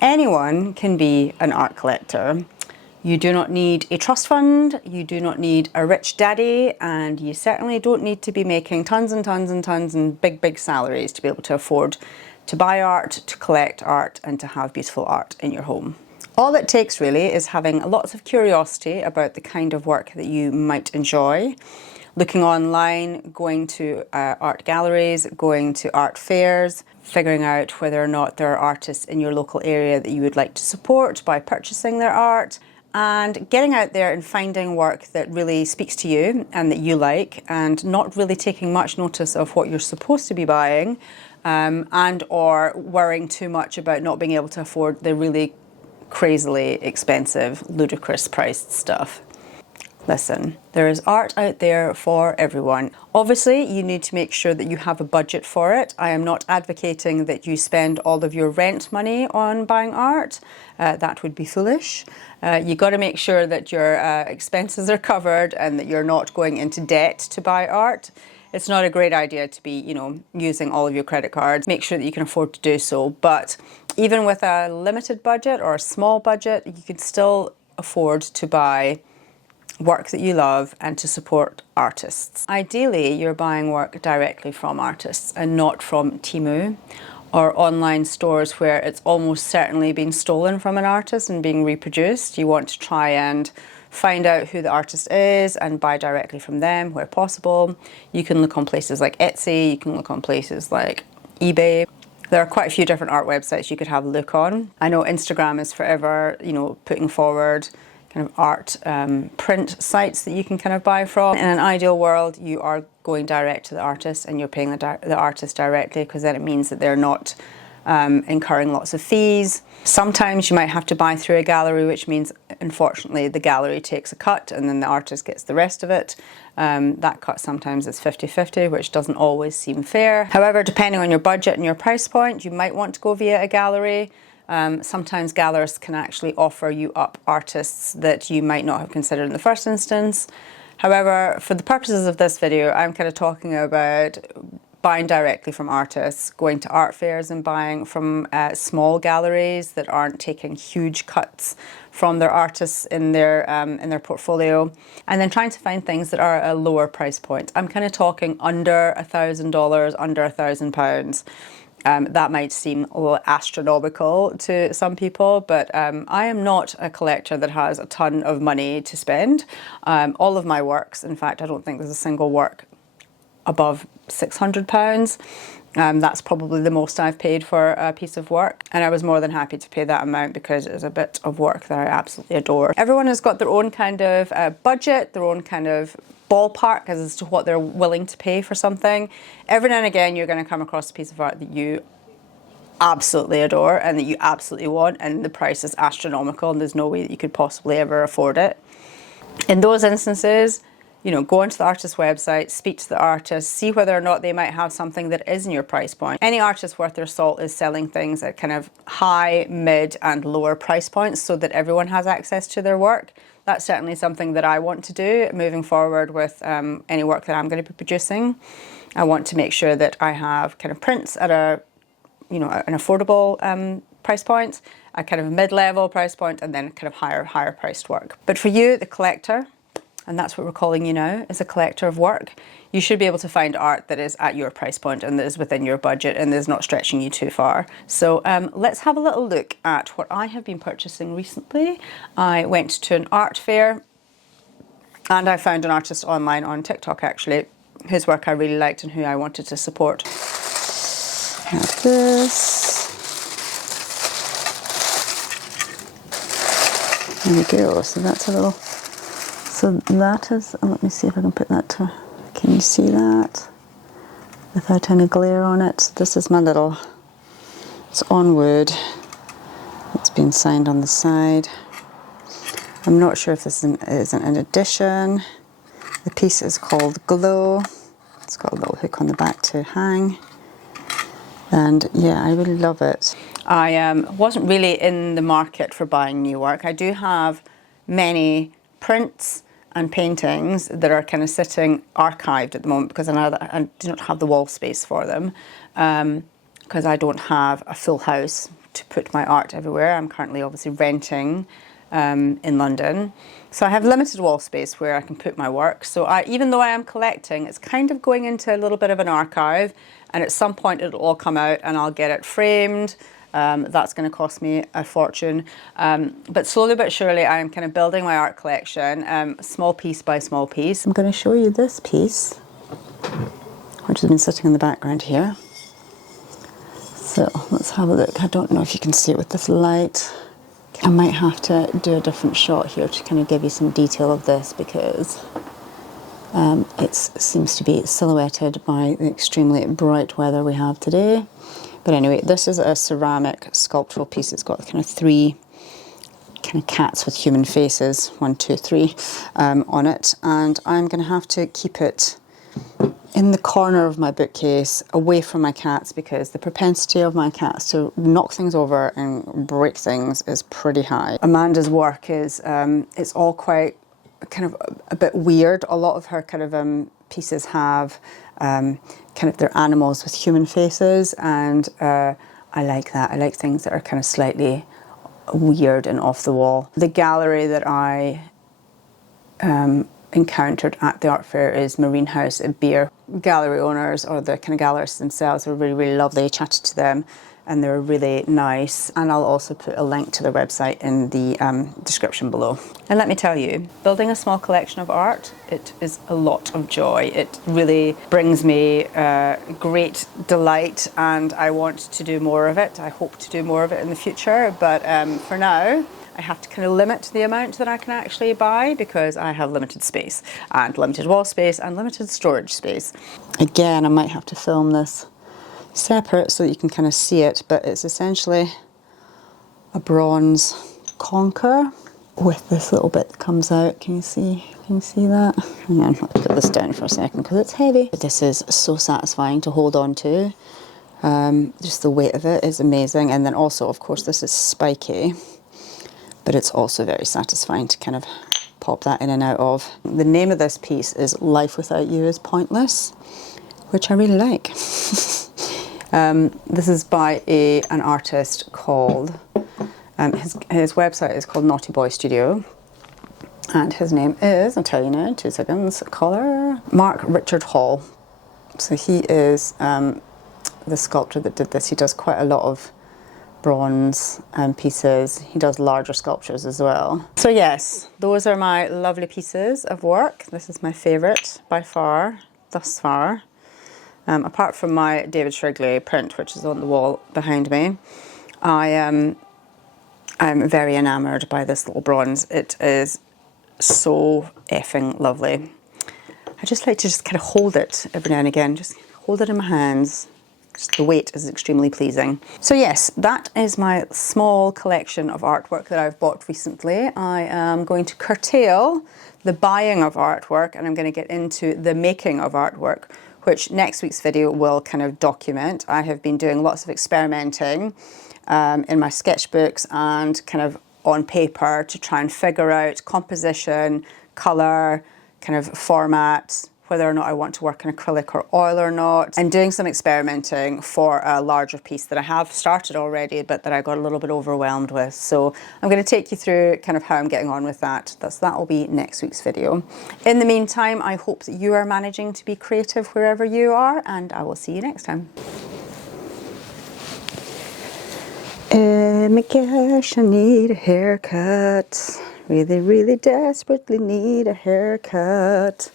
Anyone can be an art collector. You do not need a trust fund, you do not need a rich daddy, and you certainly don't need to be making tons and tons and tons and big salaries to be able to afford to buy art, to collect art, and to have beautiful art in your home. All it takes really is having lots of curiosity about the kind of work that you might enjoy, looking online, going to art galleries, going to art fairs, figuring out whether or not there are artists in your local area that you would like to support by purchasing their art, and getting out there and finding work that really speaks to you and that you like, and not really taking much notice of what you're supposed to be buying, and or worrying too much about not being able to afford the really crazily expensive, ludicrous priced stuff. Listen, there is art out there for everyone. Obviously, you need to make sure that you have a budget for it. I am not advocating that you spend all of your rent money on buying art. That would be foolish. You got to make sure that your expenses are covered and that you're not going into debt to buy art. It's not a great idea to be, using all of your credit cards. Make sure that you can afford to do so. But even with a limited budget or a small budget, you can still afford to buy work that you love and to support artists. Ideally, you're buying work directly from artists and not from Temu or online stores where it's almost certainly been stolen from an artist and being reproduced. You want to try and find out who the artist is and buy directly from them where possible. You can look on places like Etsy, you can look on places like eBay. There are quite a few different art websites you could have a look on. I know Instagram is forever, putting forward kind of art print sites that you can kind of buy from. In an ideal world, you are going direct to the artist and you're paying the artist directly, because then it means that they're not incurring lots of fees. Sometimes you might have to buy through a gallery, which means unfortunately the gallery takes a cut and then the artist gets the rest of it. That cut sometimes is 50-50, which doesn't always seem fair. However, depending on your budget and your price point, you might want to go via a gallery. Sometimes gallerists can actually offer you up artists that you might not have considered in the first instance. However, for the purposes of this video, I'm kind of talking about buying directly from artists, going to art fairs and buying from small galleries that aren't taking huge cuts from their artists in their portfolio, and then trying to find things that are a lower price point. I'm kind of talking under $1,000, under £1,000. That might seem a little astronomical to some people, but I am not a collector that has a ton of money to spend. All of my works, in fact, I don't think there's a single work above £600. That's probably the most I've paid for a piece of work, and I was more than happy to pay that amount because it's a bit of work that I absolutely adore. Everyone has got their own kind of budget, their own kind of ballpark as to what they're willing to pay for something. Every now and again you're going to come across a piece of art that you absolutely adore and that you absolutely want, and the price is astronomical and there's no way that you could possibly ever afford it. In those instances, go onto the artist's website, speak to the artist, see whether or not they might have something that is in your price point. Any artist worth their salt is selling things at kind of high, mid and lower price points so that everyone has access to their work. That's certainly something that I want to do moving forward with any work that I'm going to be producing. I want to make sure that I have kind of prints at an affordable price point, a kind of mid-level price point, and then kind of higher priced work. But for you, the collector, and that's what we're calling you now, is a collector of work, you should be able to find art that is at your price point and that is within your budget and is not stretching you too far. So let's have a little look at what I have been purchasing recently. I went to an art fair and I found an artist online on TikTok actually, whose work I really liked and who I wanted to support. Like this. There we go, so that's a little... So that is, let me see if I can put that to, can you see that? Without any glare on it. This is my little, it's on wood. It's been signed on the side. I'm not sure if this is an edition. The piece is called Glow. It's got a little hook on the back to hang. And yeah, I really love it. I wasn't really in the market for buying new work. I do have many prints and paintings that are kind of sitting archived at the moment because I do not have the wall space for them, because I don't have a full house to put my art everywhere. I'm currently obviously renting in London. So I have limited wall space where I can put my work. So even though I am collecting, it's kind of going into a little bit of an archive, and at some point it'll all come out and I'll get it framed. That's going to cost me a fortune. But slowly but surely I am kind of building my art collection, small piece by small piece. I'm going to show you this piece, which has been sitting in the background here. So let's have a look. I don't know if you can see it with this light. I might have to do a different shot here to kind of give you some detail of this, because it seems to be silhouetted by the extremely bright weather we have today. But anyway, this is a ceramic sculptural piece. It's got kind of 3 kind of cats with human faces, 1, 2, 3, on it. And I'm going to have to keep it in the corner of my bookcase, away from my cats, because the propensity of my cats to knock things over and break things is pretty high. Amanda's work is, it's all quite kind of a bit weird. A lot of her kind of pieces have kind of their animals with human faces, and I like that. I like things that are kind of slightly weird and off the wall. The gallery that I encountered at the art fair is Marine House at Beer. Gallery owners, or the kind of gallerists themselves, were really, really lovely. I chatted to them and they were really nice. And I'll also put a link to their website in the description below. And let me tell you, building a small collection of art, it is a lot of joy. It really brings me great delight, and I want to do more of it. I hope to do more of it in the future, but for now, I have to kind of limit the amount that I can actually buy, because I have limited space and limited wall space and limited storage space. Again, I might have to film this separate so that you can kind of see it, but it's essentially a bronze conker with this little bit that comes out. Can you see? Can you see that? Hang on, let's put this down for a second because it's heavy. This is so satisfying to hold on to. Just the weight of it is amazing. And then also, of course, this is spiky, but it's also very satisfying to kind of pop that in and out of. The name of this piece is Life Without You is Pointless, which I really like. This is by an artist called, his website is called Naughty Boy Studio, and his name is, I'll tell you now in 2 seconds, caller, Mark Richard Hall. So he is the sculptor that did this. He does quite a lot of bronze pieces. He does larger sculptures as well. So yes, those are my lovely pieces of work. This is my favourite by far, thus far. Apart from my David Shrigley print, which is on the wall behind me, I'm very enamoured by this little bronze. It is so effing lovely. I just like to just kind of hold it every now and again, just hold it in my hands. The weight is extremely pleasing. So yes, that is my small collection of artwork that I've bought recently. I am going to curtail the buying of artwork, and I'm going to get into the making of artwork, which next week's video will kind of document. I have been doing lots of experimenting in my sketchbooks and kind of on paper to try and figure out composition, colour, kind of format, whether or not I want to work in acrylic or oil or not, and doing some experimenting for a larger piece that I have started already, but that I got a little bit overwhelmed with. So I'm going to take you through kind of how I'm getting on with that. That will be next week's video. In the meantime, I hope that you are managing to be creative wherever you are, and I will see you next time. Oh my gosh, I need a haircut. Really, really desperately need a haircut.